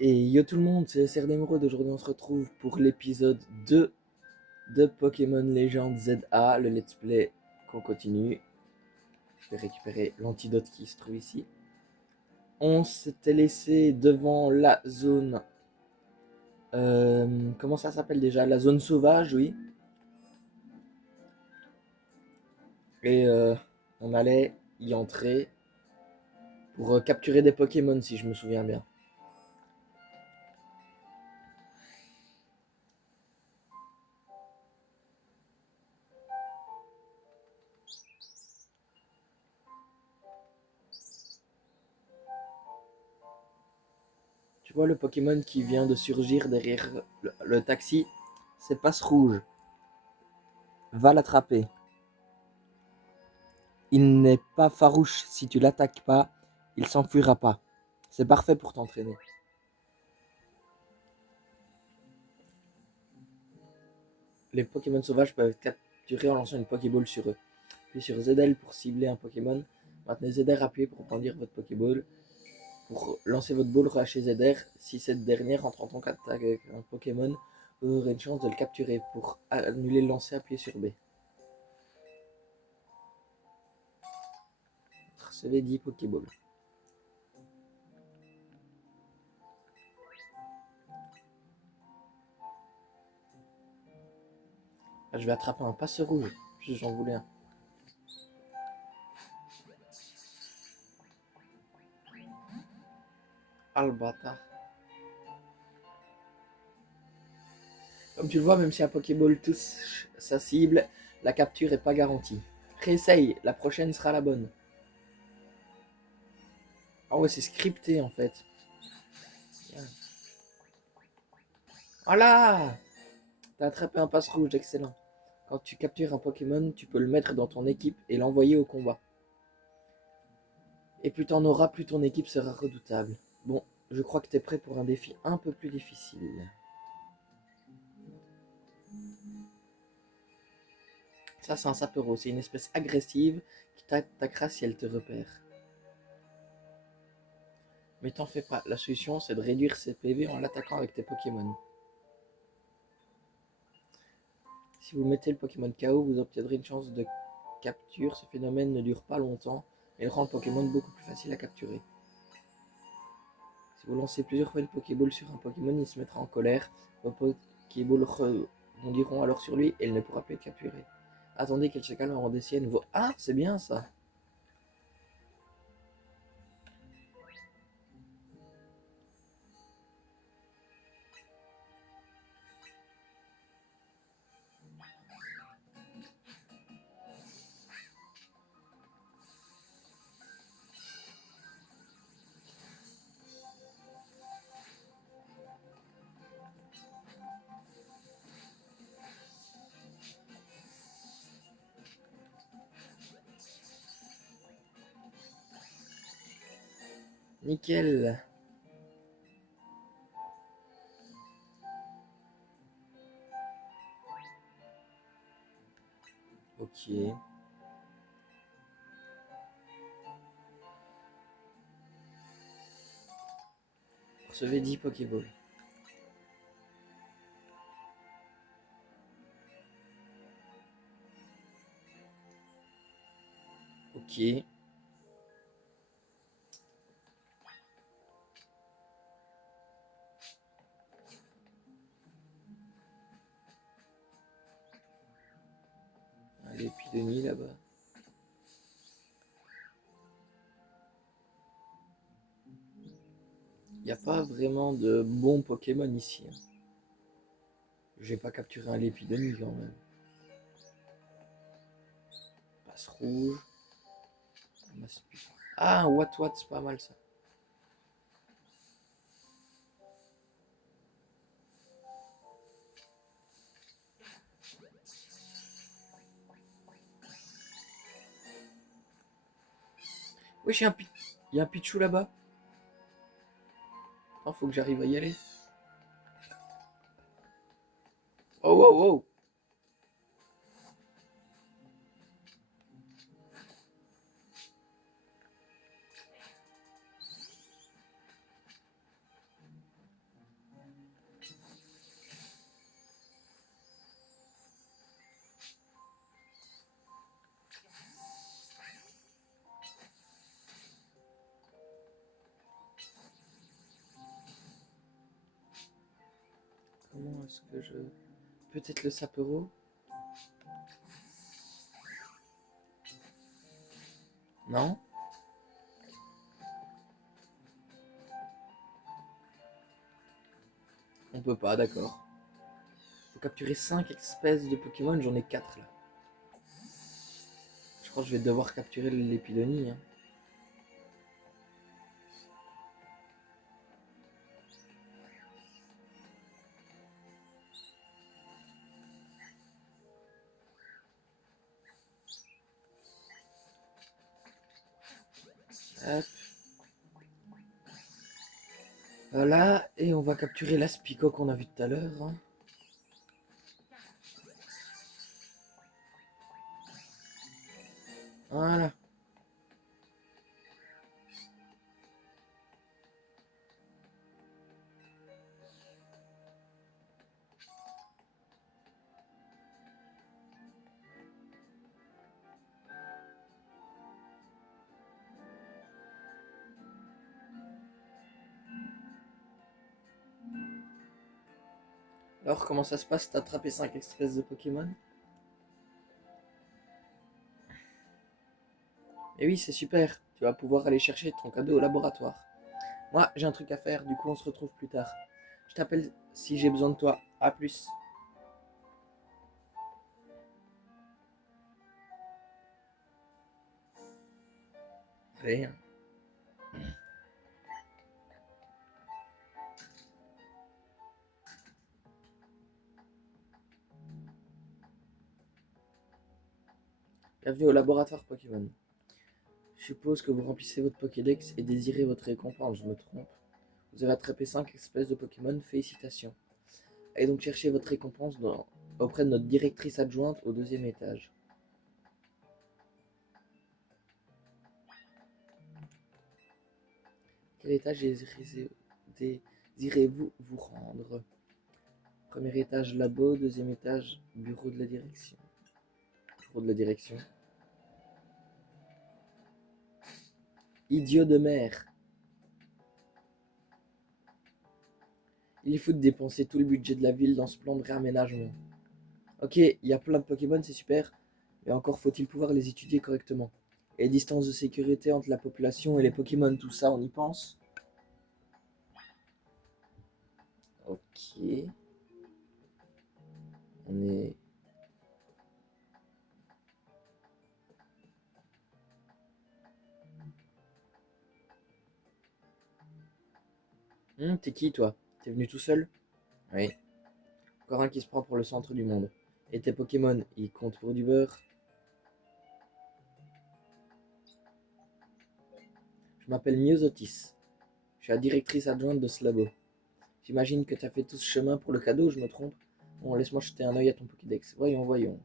Et yo tout le monde, c'est SR d'Emeraude. Aujourd'hui, on se retrouve pour l'épisode 2 de Pokémon Legends ZA, le let's play qu'on continue. Je vais récupérer l'antidote qui se trouve ici. On s'était laissé devant la zone. Comment ça s'appelle déjà? La zone sauvage, oui. Et on allait y entrer pour capturer des Pokémon, si je me souviens bien. Tu vois le Pokémon qui vient de surgir derrière le taxi? C'est Passe Rouge. Va l'attraper. Il n'est pas farouche, si tu l'attaques pas, il s'enfuira pas. C'est parfait pour t'entraîner. Les Pokémon sauvages peuvent être capturés en lançant une Pokéball sur eux. Puis sur ZL pour cibler un Pokémon. Maintenez ZR appuyé pour brandir votre Pokéball. Pour lancer votre ball, relâchez ZR. Si cette dernière entre en contact avec un Pokémon, vous aurez une chance de le capturer. Pour annuler le lancer, appuyez sur B. Recevez 10 Pokéballs. Ah, je vais attraper un Passe Rouge. J'en voulais un. Ah le bâtard. Comme tu le vois, même si un Pokéball touche sa cible, la capture n'est pas garantie. Réessaye, la prochaine sera la bonne. Ah ouais, c'est scripté en fait. Voilà. T'as attrapé un Passe Rouge, excellent. Quand tu captures un Pokémon, tu peux le mettre dans ton équipe et l'envoyer au combat. Et plus t'en auras, plus ton équipe sera redoutable. Bon, je crois que t'es prêt pour un défi un peu plus difficile. Ça, c'est un Sapero, c'est une espèce agressive qui t'attaquera si elle te repère. Mais t'en fais pas, la solution c'est de réduire ses PV en l'attaquant avec tes Pokémon. Si vous mettez le Pokémon KO, vous obtiendrez une chance de capture. Ce phénomène ne dure pas longtemps, mais rend le Pokémon beaucoup plus facile à capturer. Si vous lancez plusieurs fois une Pokéball sur un Pokémon, il se mettra en colère. Vos Pokéballs rebondiront alors sur lui et il ne pourra plus être capturé. Attendez qu'elle se calme avant d'essayer de nouveau. Ah, c'est bien ça. Nickel. Ok. Recevez 10 Pokéballs. Ok. Un Lépidoni là-bas. Il n'y a pas vraiment de bons Pokémon ici. J'ai pas capturé un Lépidoni quand même. Passe rouge. Ah, un What, c'est pas mal ça. Oui, il y a un Pichou là-bas. Oh, faut que j'arrive à y aller. Oh, oh, oh. Est-ce que je... Peut-être le Sapero? Non? On peut pas, d'accord. Faut capturer 5 espèces de Pokémon, j'en ai 4 là. Je crois que je vais devoir capturer l'Épidonie. Hein. Hop. Voilà, et on va capturer l'Aspico qu'on a vu tout à l'heure. Hein. Voilà. Alors, comment ça se passe? T'as attrapé 5 espèces de Pokémon? Et oui, c'est super. Tu vas pouvoir aller chercher ton cadeau au laboratoire. Moi, j'ai un truc à faire, du coup, on se retrouve plus tard. Je t'appelle si j'ai besoin de toi. À plus. Allez. Bienvenue au laboratoire Pokémon. Je suppose que vous remplissez votre Pokédex et désirez votre récompense, je me trompe. Vous avez attrapé 5 espèces de Pokémon, félicitations. Allez donc chercher votre récompense auprès de notre directrice adjointe au 2e étage. Quel étage désirez-vous vous rendre? Premier étage labo, 2e étage bureau de la direction. Bureau de la direction. Idiot de mer. Il est fou de dépenser tout le budget de la ville dans ce plan de réaménagement. Ok, il y a plein de Pokémon, c'est super, mais encore faut-il pouvoir les étudier correctement. Et les distances de sécurité entre la population et les Pokémon, tout ça, on y pense? Ok. On est... T'es qui, toi? T'es venu tout seul? Oui. Encore un qui se prend pour le centre du monde. Et tes Pokémon, ils comptent pour du beurre? Je m'appelle Myosotis. Je suis la directrice adjointe de ce labo. J'imagine que t'as fait tout ce chemin pour le cadeau, je me trompe? Bon, laisse-moi jeter un œil à ton Pokédex. Voyons, voyons.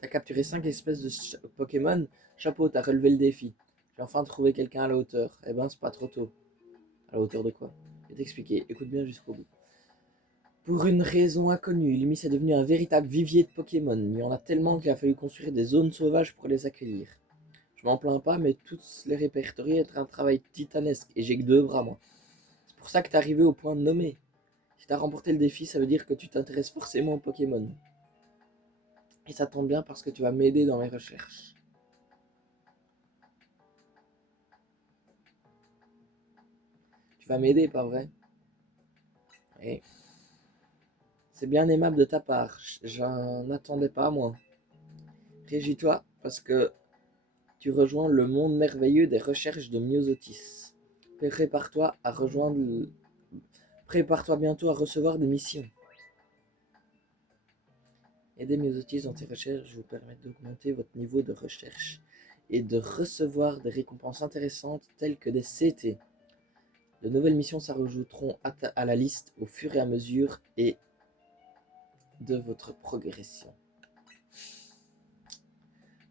T'as capturé 5 espèces de Pokémon. Chapeau, t'as relevé le défi. J'ai enfin trouvé quelqu'un à la hauteur. Eh ben, c'est pas trop tôt. À la hauteur de quoi? Je vais t'expliquer. Écoute bien jusqu'au bout. Pour une raison inconnue, Lumis est devenu un véritable vivier de Pokémon. Il y en a tellement qu'il a fallu construire des zones sauvages pour les accueillir. Je m'en plains pas, mais tous les répertorier est un travail titanesque et j'ai que 2 bras, moi. C'est pour ça que t'es arrivé au point de nommer. Si t'as remporté le défi, ça veut dire que tu t'intéresses forcément aux Pokémon. Et ça tombe bien parce que tu vas m'aider dans mes recherches. Tu vas m'aider, pas vrai? Oui. C'est bien aimable de ta part. J'en attendais pas, moi. Réjouis-toi parce que tu rejoins le monde merveilleux des recherches de Myosotis. Prépare-toi à rejoindre. Prépare-toi bientôt à recevoir des missions. Aider Myosotis dans tes recherches vous permet d'augmenter votre niveau de recherche et de recevoir des récompenses intéressantes telles que des CT. De nouvelles missions s'ajouteront à la liste au fur et à mesure et de votre progression.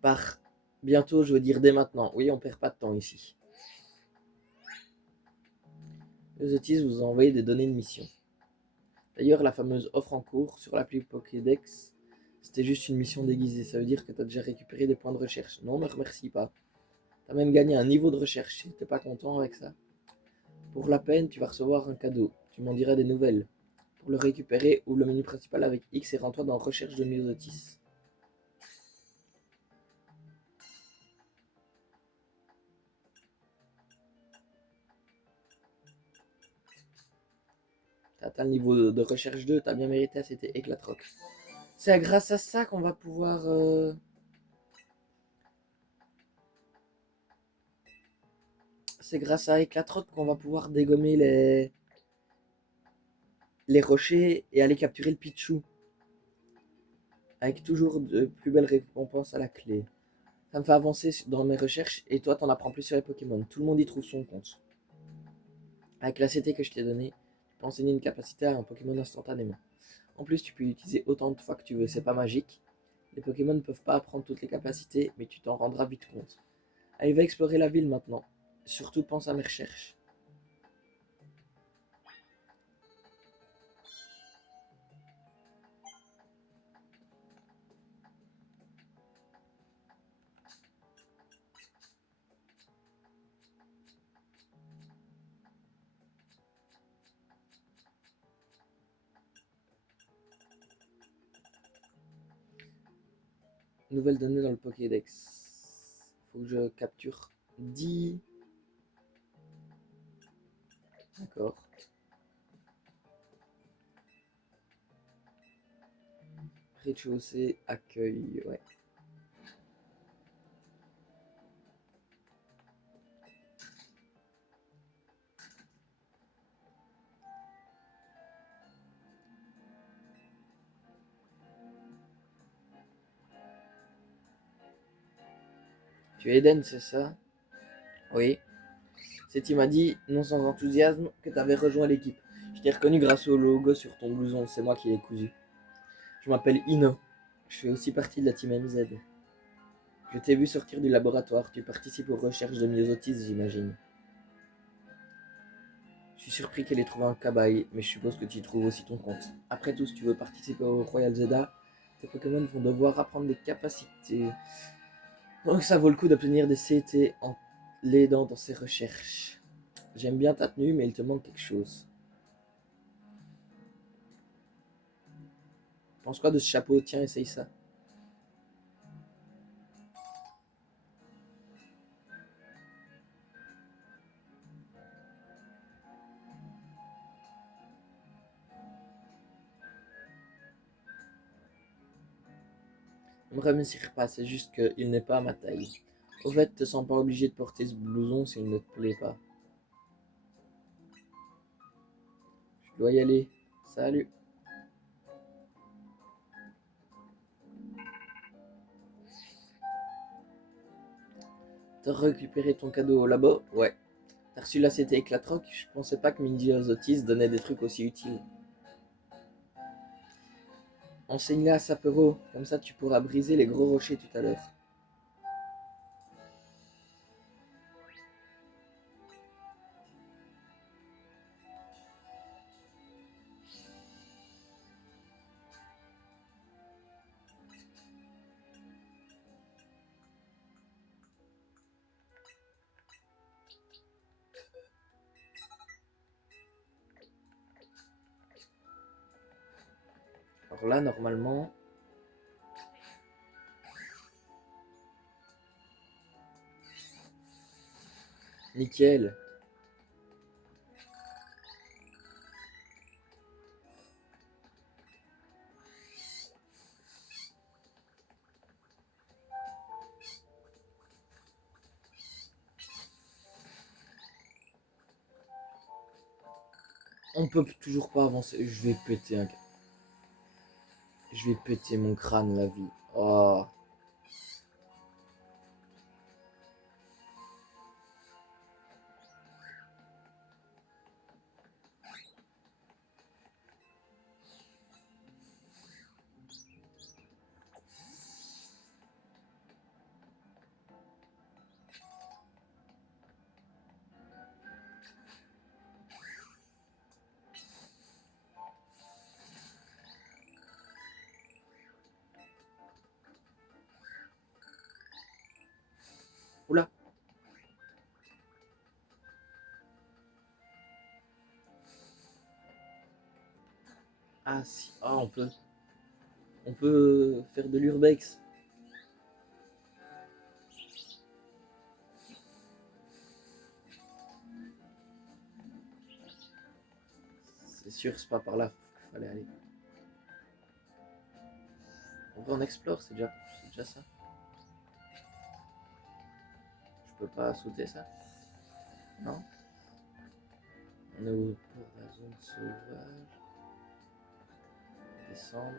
Par bientôt, je veux dire dès maintenant. Oui, on perd pas de temps ici. Myosotis vous a envoyé des données de mission. D'ailleurs, la fameuse offre en cours sur l'appli Pokédex, c'était juste une mission déguisée. Ça veut dire que tu as déjà récupéré des points de recherche. Non, me remercie pas. Tu as même gagné un niveau de recherche si t'es pas content avec ça. Pour la peine, tu vas recevoir un cadeau. Tu m'en diras des nouvelles. Pour le récupérer, ouvre le menu principal avec X et rends-toi dans Recherche de Myosotis. T'as atteint le niveau de recherche 2, t'as bien mérité, c'était Éclatroc. C'est grâce à ça qu'on va pouvoir... C'est grâce à Éclatroc qu'on va pouvoir dégommer les rochers et aller capturer le Pichu. Avec toujours de plus belles récompenses à la clé. Ça me fait avancer dans mes recherches et toi t'en apprends plus sur les Pokémon. Tout le monde y trouve son compte. Avec la CT que je t'ai donnée, tu peux enseigner une capacité à un Pokémon instantanément. En plus, tu peux l'utiliser autant de fois que tu veux, c'est pas magique. Les Pokémon ne peuvent pas apprendre toutes les capacités, mais tu t'en rendras vite compte. Allez, va explorer la ville maintenant. Surtout pense à mes recherches. Nouvelles données dans le Pokédex. Faut que je capture 10. D'accord. Rez-de-chaussée, accueil, ouais. Tu es Eden, c'est ça? Oui. C'est m'a dit, non sans enthousiasme, que t'avais rejoint l'équipe. Je t'ai reconnu grâce au logo sur ton blouson, c'est moi qui l'ai cousu. Je m'appelle Ino. Je fais aussi partie de la team MZ. Je t'ai vu sortir du laboratoire, tu participes aux recherches de Myosotis, j'imagine. Je suis surpris qu'elle ait trouvé un cabaye, mais je suppose que tu y trouves aussi ton compte. Après tout, si tu veux participer au Royal Zeda, tes Pokémon vont devoir apprendre des capacités. Donc ça vaut le coup d'obtenir des CT en l'aidant dans ses recherches. J'aime bien ta tenue, mais il te manque quelque chose. Pense quoi de ce chapeau? Tiens, essaye ça. Ne me remercie pas, c'est juste qu'il n'est pas à ma taille. Au fait, te sens pas obligé de porter ce blouson s'il ne te plaît pas. Je dois y aller. Salut. T'as récupéré ton cadeau au labo? Ouais. T'as reçu la CT Éclatroc? Je pensais pas que Mindy Ozotis donnait des trucs aussi utiles. Enseigne-la à Sapero, comme ça tu pourras briser les gros rochers tout à l'heure. Alors là, normalement... Nickel. On peut toujours pas avancer. Je vais péter mon crâne, la vie. Oh. Oula. Ah si, ah on peut. On peut faire de l'urbex. C'est sûr, c'est pas par là qu'il fallait aller. En vrai, on explore, c'est déjà ça. Je peux pas sauter ça? Non? On est au port de la zone sauvage. Descendre.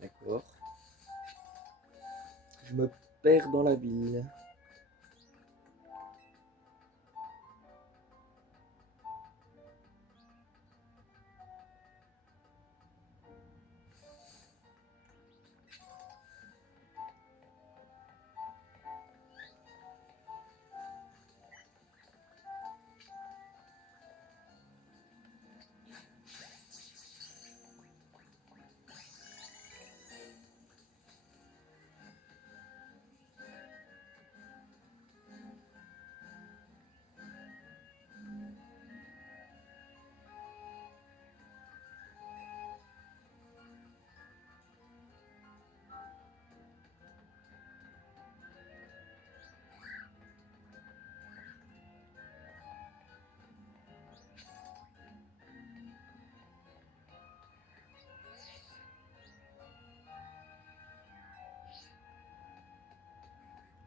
D'accord. Je me perds dans la ville.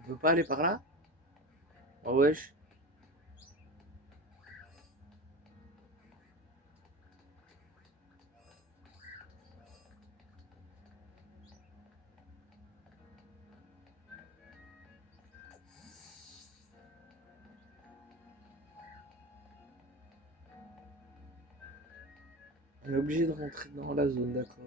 On peut pas aller par là? Oh wesh. On est obligé de rentrer dans la zone, d'accord.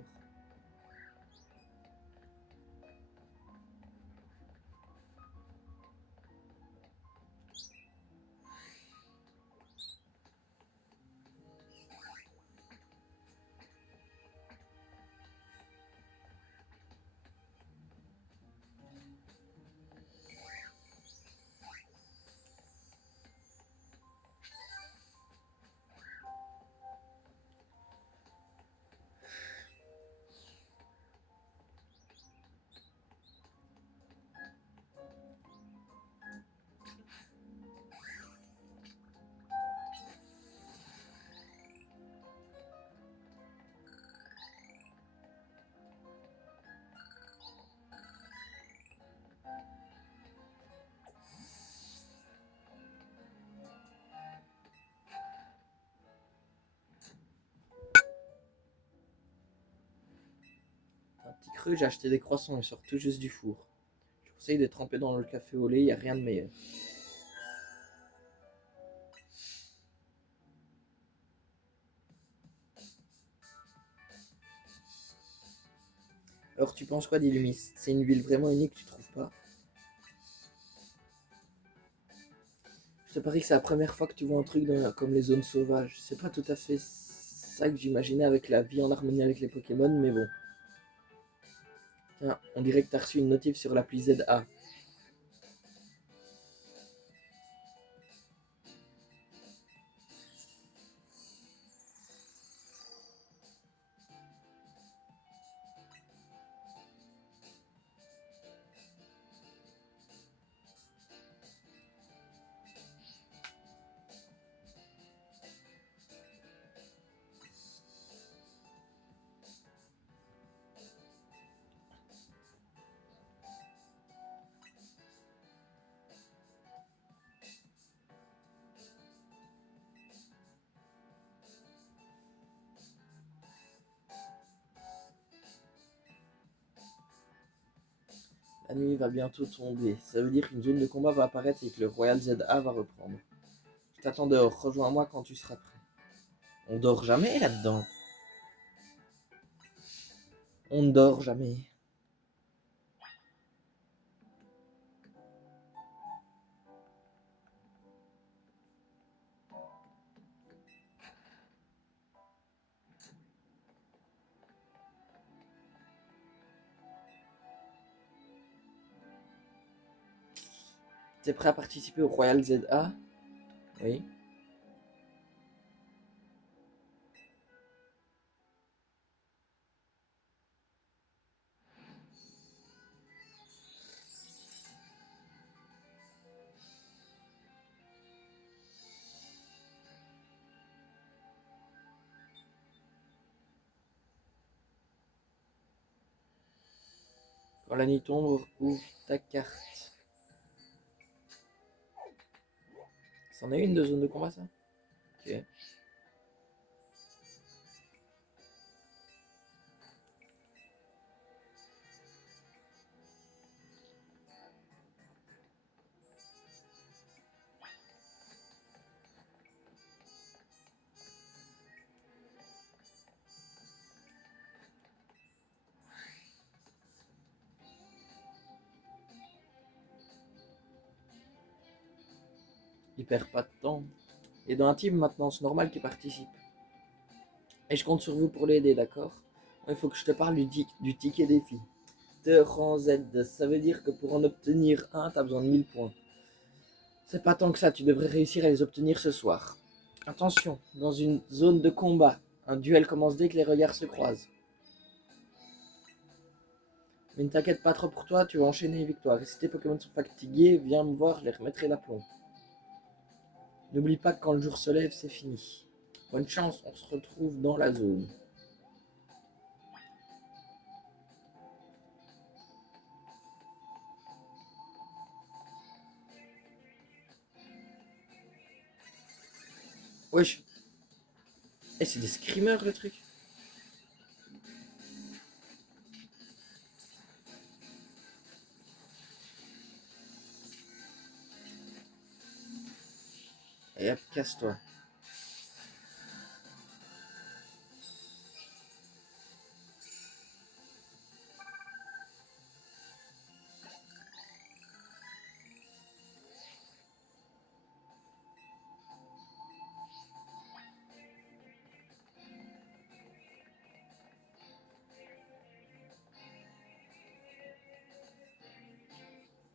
Un petit creux, j'ai acheté des croissants, ils sortent tout juste du four. Je vous conseille de tremper dans le café au lait, il n'y a rien de meilleur. Alors tu penses quoi d'Illumis? C'est une ville vraiment unique, tu trouves pas? Je te parie que c'est la première fois que tu vois un truc comme les zones sauvages. C'est pas tout à fait ça que j'imaginais avec la vie en harmonie avec les Pokémon, mais bon. Tiens, on dirait que t'as reçu une notif sur l'appli ZA. La nuit va bientôt tomber. Ça veut dire qu'une zone de combat va apparaître et que le Royal ZA va reprendre. Je t'attends dehors, rejoins-moi quand tu seras prêt. On dort jamais là-dedans. On ne dort jamais. T'es prêt à participer au Royal ZA? Oui. Quand la nuit tombe, ouvre ta carte. C'en est une de zone de combat, ça? Ok. Il perd pas de temps. Et dans un team maintenant, c'est normal qu'il participe. Et je compte sur vous pour l'aider, d'accord? Il faut que je te parle du ticket défi. De rang Z, ça veut dire que pour en obtenir un, t'as besoin de 1000 points. C'est pas tant que ça, tu devrais réussir à les obtenir ce soir. Attention, dans une zone de combat, un duel commence dès que les regards se croisent. Mais ne t'inquiète pas trop pour toi, tu vas enchaîner les victoires. Et si tes Pokémon sont fatigués, viens me voir, je les remettrai l'aplomb. N'oublie pas que quand le jour se lève, c'est fini. Bonne chance, on se retrouve dans la zone. Wesh. Eh, c'est des screamers le truc. Et hop, casse-toi.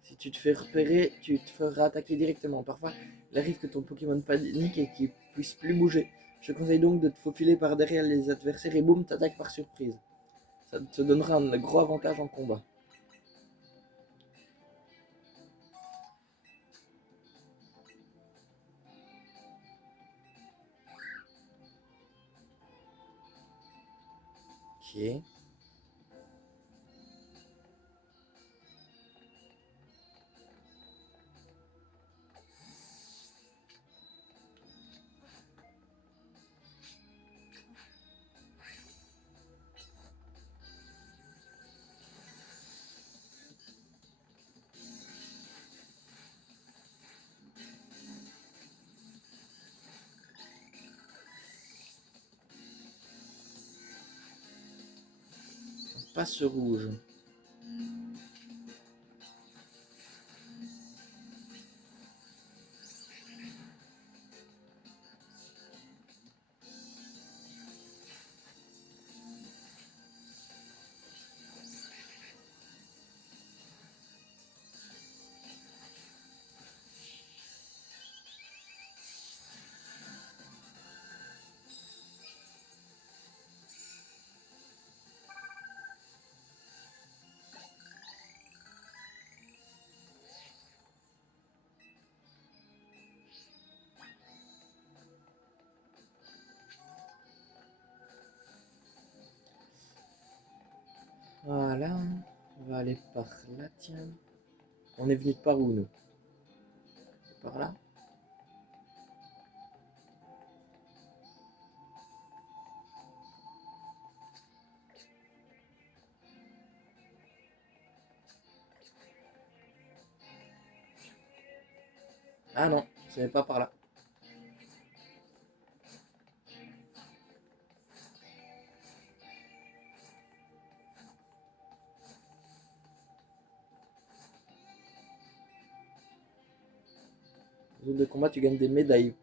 Si tu te fais repérer, tu te feras attaquer directement. Parfois, il arrive que ton Pokémon panique et qu'il puisse plus bouger. Je te conseille donc de te faufiler par derrière les adversaires et boum, t'attaques par surprise. Ça te donnera un gros avantage en combat. Ok. Passe rouge. Voilà. On va aller par là, tiens. On est venu de par où, nous? Par là? Ah non, c'est pas par là. Zone de combat, tu gagnes des médailles.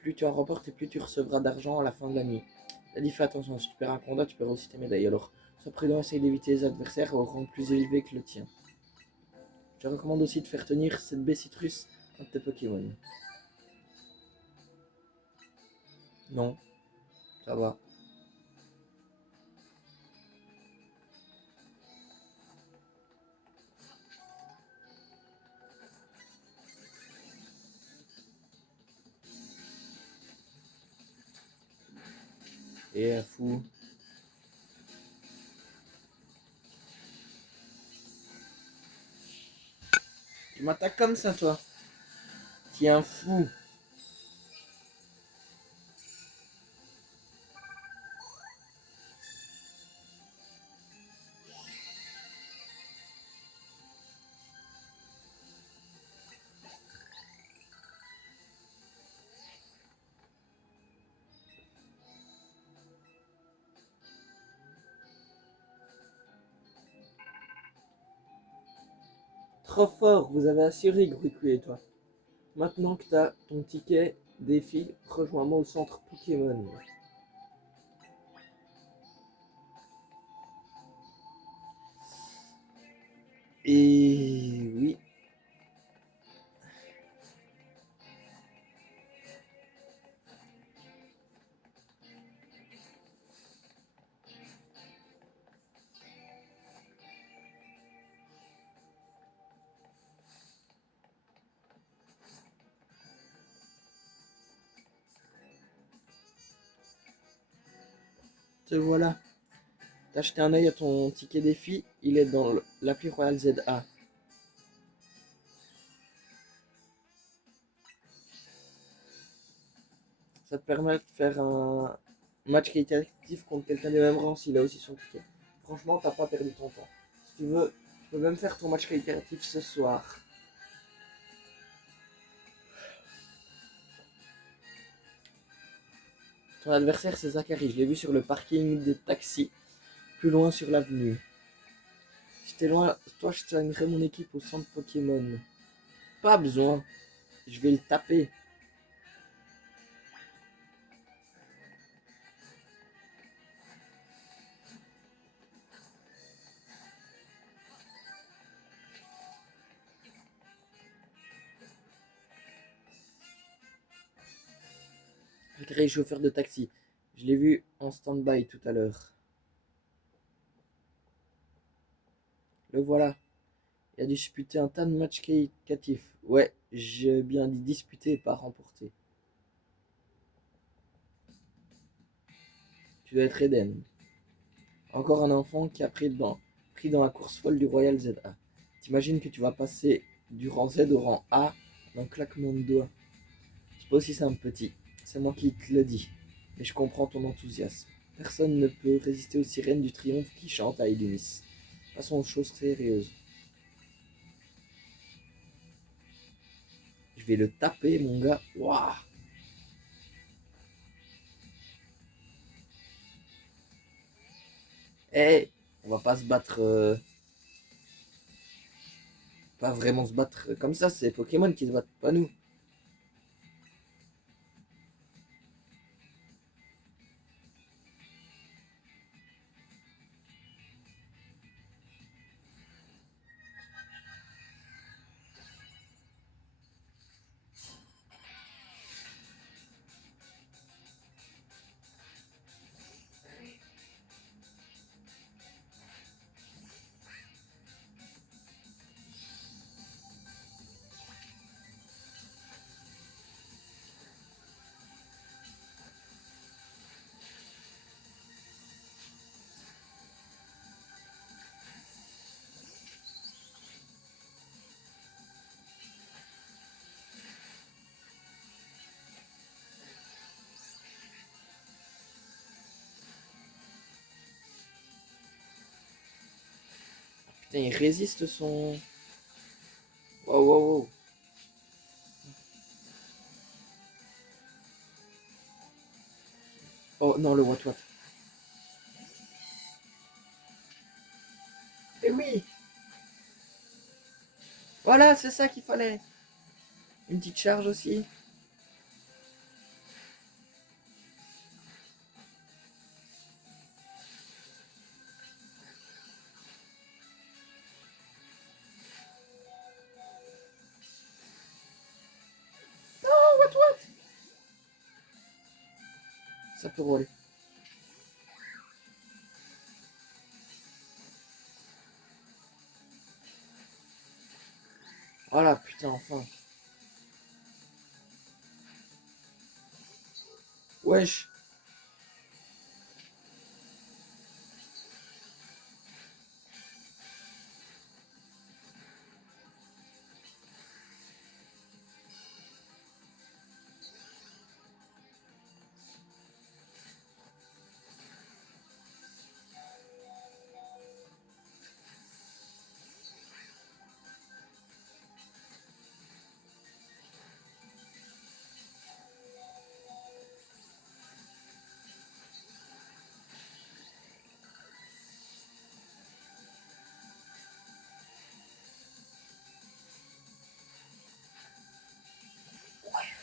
Plus tu en remportes et plus tu recevras d'argent à la fin de la nuit. T'as dit fais attention, si tu perds un combat, tu perds aussi tes médailles. Alors, sois prudent, essaye d'éviter les adversaires au rang plus élevé que le tien. Je recommande aussi de faire tenir cette baie citrus un de tes Pokémon. Non, ça va. Et fou. Tu m'attaques comme ça, toi. Tu es un fou. Trop fort, vous avez assuré, Gruku et toi. Maintenant que t'as ton ticket défi, rejoins-moi au centre Pokémon. Et oui, te voilà. T'as jeté un œil à ton ticket défi, il est dans l'appli Royal ZA. Ça te permet de faire un match qualitatif contre quelqu'un des mêmes rangs s'il a aussi son ticket. Franchement, t'as pas perdu ton temps. Si tu veux, tu peux même faire ton match qualitatif ce soir. Ton adversaire, c'est Zachary. Je l'ai vu sur le parking des taxis, plus loin sur l'avenue. Si t'es loin, toi, je t'amènerai mon équipe au centre Pokémon. Pas besoin. Je vais le taper. Zachary, chauffeur de taxi. Je l'ai vu en stand-by tout à l'heure. Le voilà. Il a disputé un tas de matchs qualificatifs. Ouais, j'ai bien dit disputer et pas remporter. Tu dois être Eden. Encore un enfant qui a pris dans la course folle du Royal ZA. T'imagines que tu vas passer du rang Z au rang A d'un claquement de doigts. C'est pas aussi simple, petit. C'est moi qui te le dis. Mais je comprends ton enthousiasme. Personne ne peut résister aux sirènes du triomphe qui chantent à Illumis. Passons aux choses sérieuses. Je vais le taper, mon gars. Waouh! Eh, hey, on va pas se battre. Pas vraiment se battre comme ça, c'est Pokémon qui se battent, pas nous. Putain, il résiste son. Wow, wow, wow. Oh non, le what what. Eh oui! Voilà, c'est ça qu'il fallait. Une petite charge aussi. Ça peut rouler. Voilà, putain, enfin. Wesh.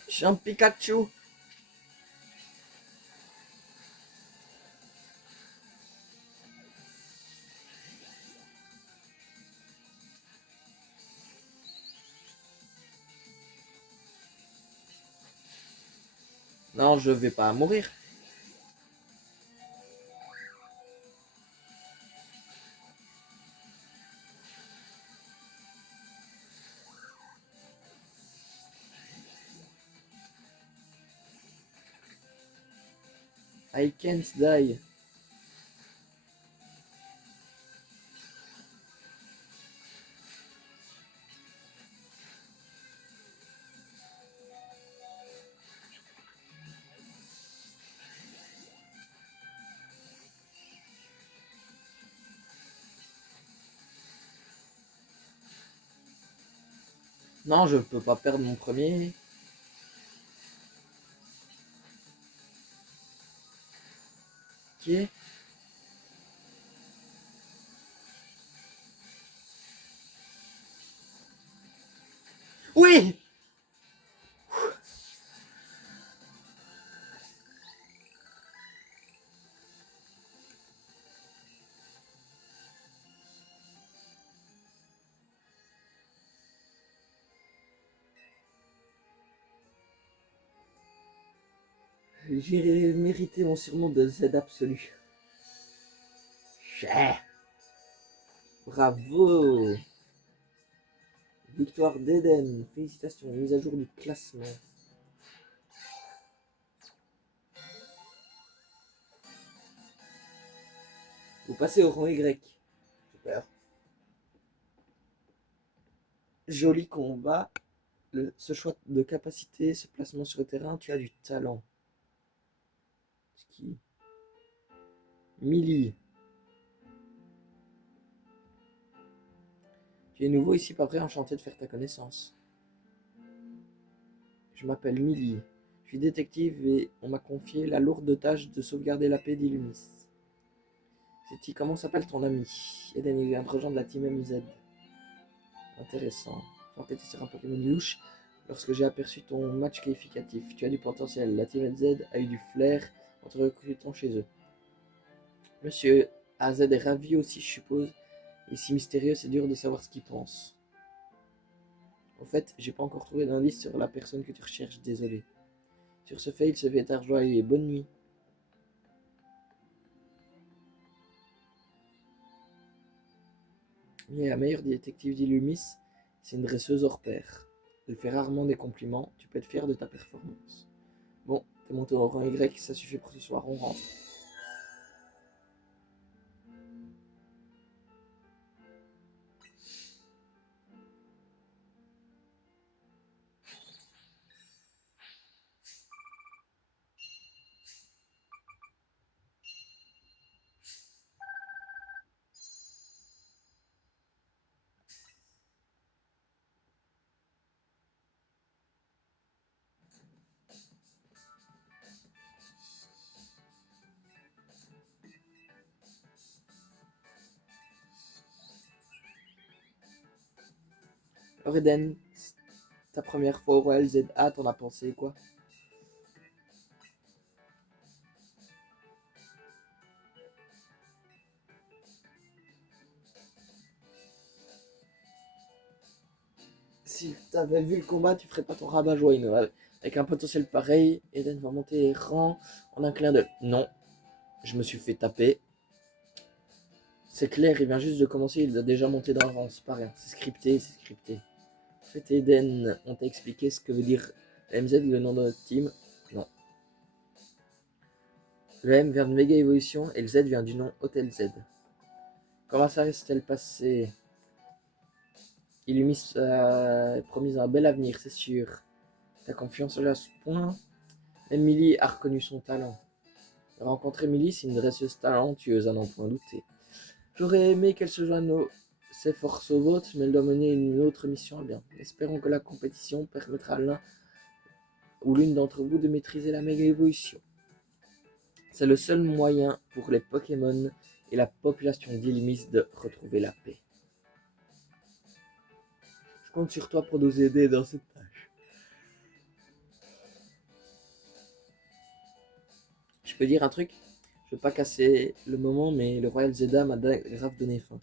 J'ai un Pikachu. Non, je vais pas mourir. I can't die. Non, je peux pas perdre mon premier. Qui est? Oui! J'ai mérité mon surnom de Z absolu. Yeah. Bravo! Victoire d'Eden. Félicitations. Mise à jour du classement. Vous passez au rang Y. Super. Joli combat. Ce choix de capacité, ce placement sur le terrain, tu as du talent. Ski. Millie. Tu es nouveau ici, pas vrai, enchanté de faire ta connaissance. Je m'appelle Millie. Je suis détective et on m'a confié la lourde tâche de sauvegarder la paix d'Illumis. C'est comment s'appelle ton ami? Eden, il vient de rejoindre la team MZ. Intéressant. J'ai enquêté sur un Pokémon louche lorsque j'ai aperçu ton match qualificatif. Tu as du potentiel. La team MZ a eu du flair en te recrutant chez eux. Monsieur AZ est ravi aussi, je suppose. Et si mystérieux, c'est dur de savoir ce qu'il pense. Au fait, j'ai pas encore trouvé d'indice sur la personne que tu recherches, désolé. Sur ce fait, il se fait joyeux et bonne nuit. Mais la meilleure détective d'Illumis, c'est une dresseuse hors pair. Elle fait rarement des compliments, tu peux être fier de ta performance. Bon, t'es monté au rang Y, ça suffit pour ce soir, on rentre. Alors Eden, ta première fois au Royal ZA, t'en as pensé quoi? Si t'avais vu le combat, tu ferais pas ton rabat-joie. Avec un potentiel pareil, Eden va monter les rangs en un clin d'œil. Non, je me suis fait taper. C'est clair, il vient juste de commencer, il a déjà monté d'un rang, c'est pas rien. C'est scripté, c'est scripté. En fait, Eden, on t'a expliqué ce que veut dire MZ, le nom de notre team. Non. Le M vient de Méga Évolution et le Z vient du nom Hotel Z. Comment ça reste-t-elle passée? Il lui promis un bel avenir, c'est sûr. T'as confiance à ce point? Emily a reconnu son talent. Rencontrer Emily, c'est une dresseuse talentueuse, à n'en point douter. J'aurais aimé qu'elle se joigne ses forces aux vôtres, mais elle doit mener une autre mission à bien. Espérons que la compétition permettra à l'un ou l'une d'entre vous de maîtriser la méga évolution. C'est le seul moyen pour les Pokémon et la population d'Illimis de retrouver la paix. Je compte sur toi pour nous aider dans cette tâche. Je peux dire un truc? Je veux pas casser le moment, mais le Royal Zeda m'a grave donné faim.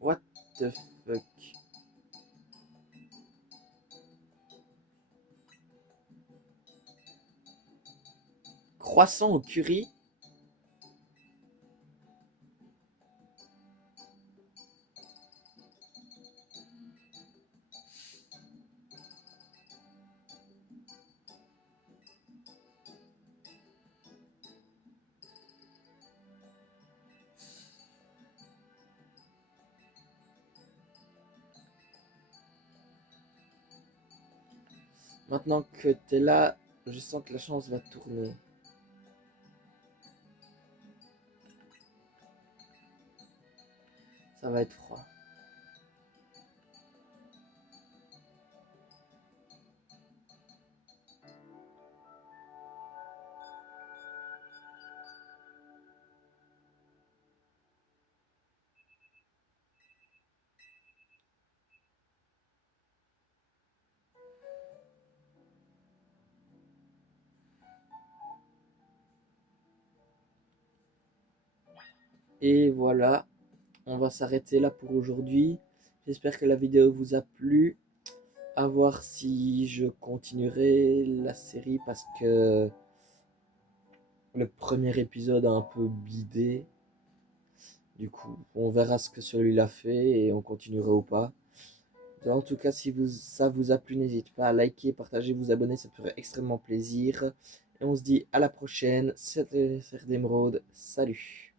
What the fuck? Croissant au curry? Maintenant que t'es là, je sens que la chance va tourner. Ça va être froid. Et voilà, on va s'arrêter là pour aujourd'hui. J'espère que la vidéo vous a plu. À voir si je continuerai la série parce que le premier épisode a un peu bidé. Du coup, on verra ce que celui-là fait et on continuera ou pas. En tout cas, si ça vous a plu, n'hésitez pas à liker, partager, vous abonner, ça me ferait extrêmement plaisir. Et on se dit à la prochaine. C'était D'émeraude. Salut!